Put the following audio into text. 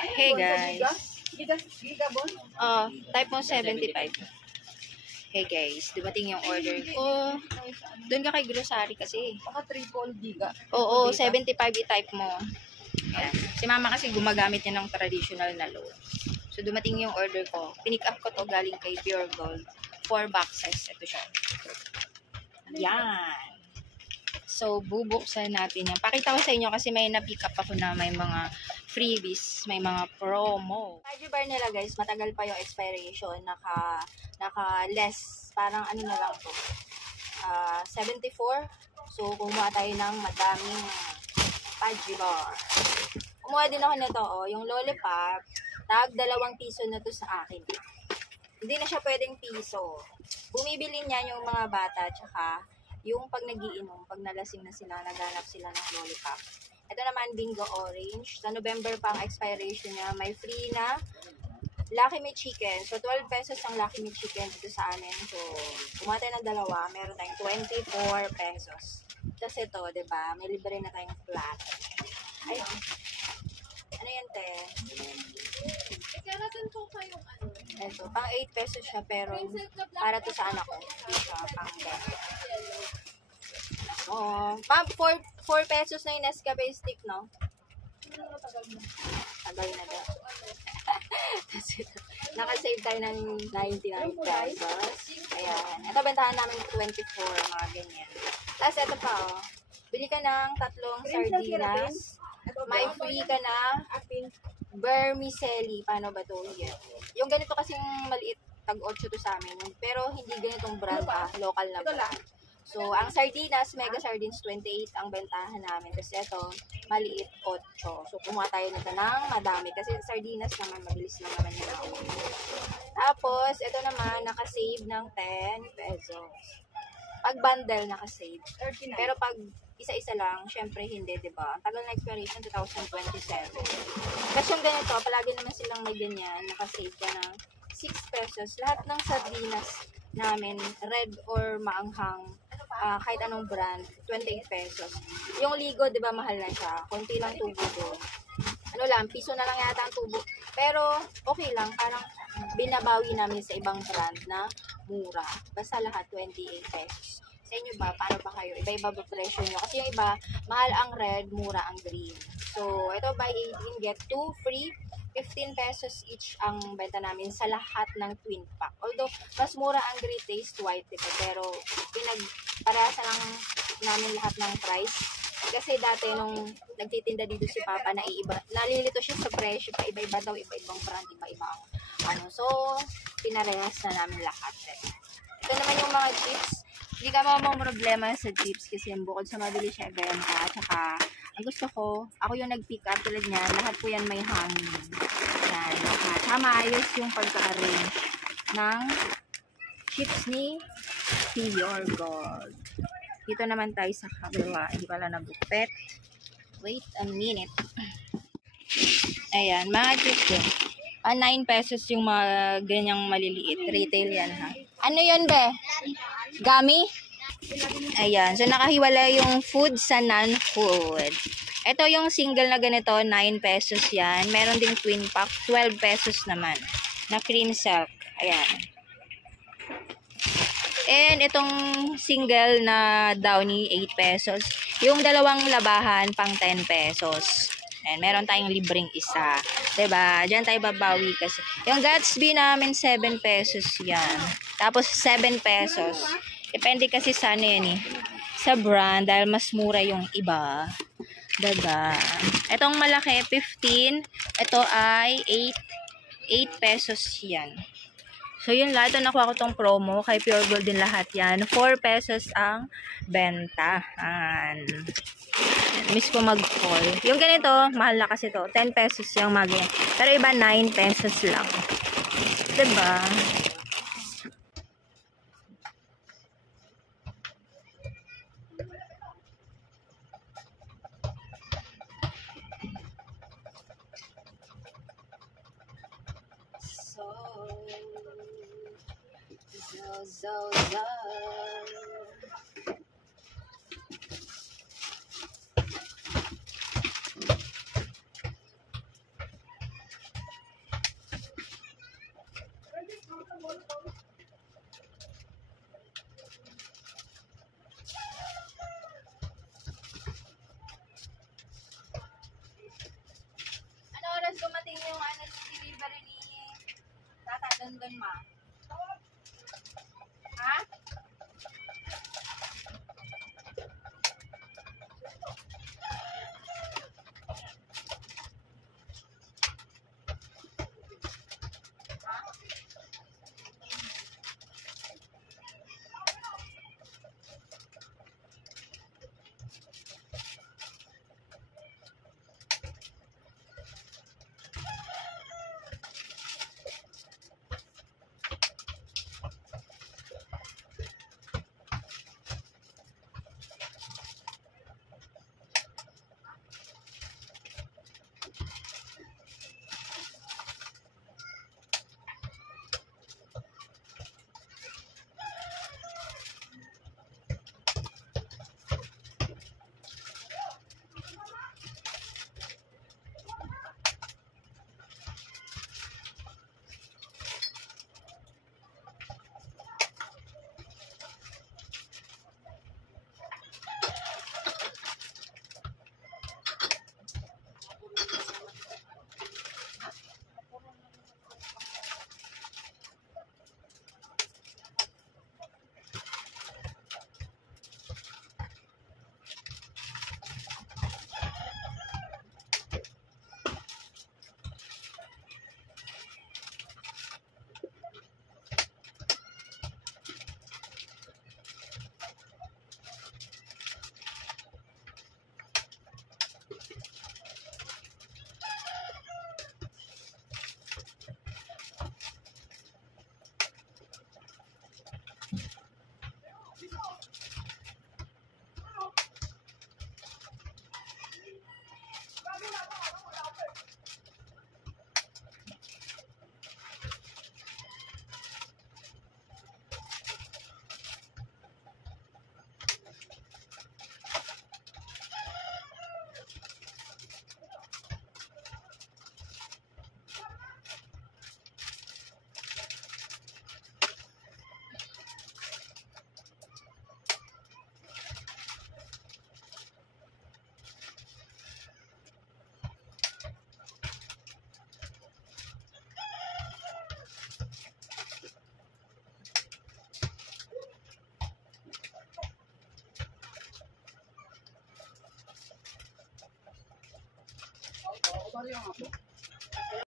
Hey guys. Type mo 75. Hey guys, dumating yung order ko. Doon ka kay grocery kasi. Baka triple giga. Oo, 75 i-type mo. Ayan. Si mama kasi gumagamit niya ng traditional na load. So dumating yung order ko. Pinick up ko to galing kay Pure Gold. 4 boxes. Ito siya. Yan. So, bubuksan natin yan. Pakita ko sa inyo kasi may na-pick up ako na may mga freebies, may mga promo. Fudgy bar nila guys, matagal pa yung expiration. Naka-less. Parang ano na lang to. 74. So, kumuha tayo ng madaming fudgy bar. Kumuha din ako nito, yung lollipop. Tag, 2 piso na to sa akin. Hindi na siya pwedeng piso. Bumibili niya yung mga bata, tsaka yung pag nagiinom, pag nalasing na sila, naghanap sila ng lollipop. Ito naman, Bingo Orange. Sa November pa ang expiration niya. May free na Lucky Me Chicken. So, 12 pesos ang Lucky Me Chicken dito sa amin. So, kumuha tayo ng 2. Meron tayong 24 pesos. Kasi ito, diba? May libre na tayong flat. Ayun. Ano yan, te? Ikaratan ko kayong ano. Ito, pang 8 pesos siya, pero para to sa anak ko. Hindi siya pang 10. Oo. Pang 4 pesos na yung Nescafe stick, no? Tagal na daw. Nakasave tayo ng 99 pesos. Ayan. Ito, bentahan namin 24, mga ganyan. Tapos, ito pa, bili ka ng 3 sardinas. May free ka na vermicelli. Paano ba to? Yeah. Yung ganito kasing maliit, tag-8 to sa amin. Pero hindi ganitong brand, local na brand. So, ang sardinas, mega sardines, 28 ang bentahan namin. Kasi ito, maliit, 8. So, kumuha tayo nito ng madami. Kasi sardinas naman, mabilis lang naman yun. Tapos, ito naman, nakasave ng 10 pesos. Pag bundle, nakasave. Pero pag isa-isa lang, syempre hindi, diba? Ang tagal na expiration, 2027. Kasi yung ganito, palagi naman silang may ganyan, nakasave ka ng 6 pesos. Lahat ng sardinas namin, red or maanghang, kahit anong brand, 28 pesos. Yung Ligo, diba, mahal na siya. Konti lang tubo doon. Ano lang, piso na lang yata ang tubo. Pero, okay lang, parang binabawi namin sa ibang brand na mura. Basta lahat, 28 pesos. Sa inyo ba? Paano ba kayo? Iba-iba ba presyo nyo? Kasi yung iba, mahal ang red, mura ang green. So, ito buy 18, get 2 free. 15 pesos each ang benta namin sa lahat ng twin pack. Although, mas mura ang Great Taste White, diba? Pero, parasa lang namin lahat ng price. Kasi dati, nung nagtitinda dito si Papa, nalilito siya sa presyo. Iba-iba daw, iba-ibang brand, iba-ibang ano. So, pinarehas na namin lahat. Ito naman yung mga chips. Hindi ka mamang problema sa chips kasi bukod sa mabili siya ibenta. Tsaka, ang gusto ko, ako yung nag-pick up tulad niya. Lahat po yan may hangin. Yan. Tsaka maayos yung pagka-arrange ng chips ni Pure Gold. Dito naman tayo sa kabila. Hindi pala nabukpet. Wait a minute. Ayan, mga chips yun. 9 pesos yung mga ganyang maliliit. Retail yan, ha? Ano yun, be? Gummy? Ayan. So, nakahiwala yung food sa non-food. Ito yung single na ganito, 9 pesos yan. Meron ding twin pack, 12 pesos naman. Na cream silk. Ayan. And itong single na downy, 8 pesos. Yung dalawang labahan, pang 10 pesos. And meron tayong libreng isa. Diba? Diyan tayo babawi kasi. Yung Gatsby namin, 7 pesos yan. Tapos, 7 pesos. Depende kasi sa ano yan eh. Sa brand, dahil mas mura yung iba. Diba? Itong malaki, 15. Ito ay 8 pesos yan. So, yun lahat. Ito nakuha ko tong promo. Kay Pure Gold din lahat yan. 4 pesos ang bentahan. Miss ko mag-call. Yung ganito, mahal na kasi to. 10 pesos yung mga. Pero iba 9 pesos lang. Diba? So. yun, ma? Ha? Sorry ako.